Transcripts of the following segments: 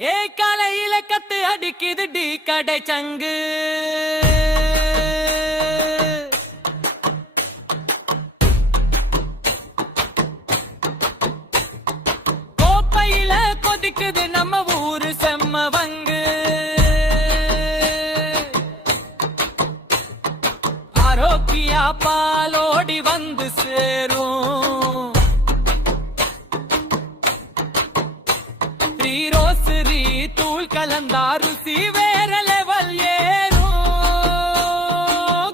ஏய் காலையில கத்து அடிக்குது டி கடை சங்கு கோப்பையில கொதிக்குது நம்ம ஊரு செம்ம வங்கு ஆரோக்கியா பாலோடி வந்து சேரும் ரோசரி தூள் கலந்தா ருசி வேற லெவல் ஏறும்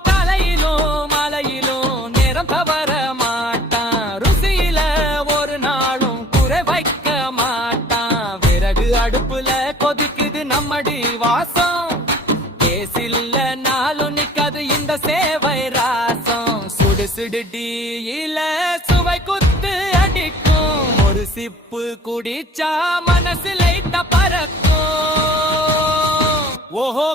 காலையிலும் மலையிலும் நேரம் தவற மாட்டான் ருசியில ஒரு நாளும் குறை வைக்க மாட்டான் விறகு அடுப்புல கொதிக்குது நம்மடி வாசம் கேசில்ல நாளும் நிக்காது இந்த சேவை ராசம் சுடு சுடுடியில சுவை குத்து அடிக்கும் ஒரு சிப்பு குடிச்சா மனசு லைட்டா பறக்கும் ஓஹோ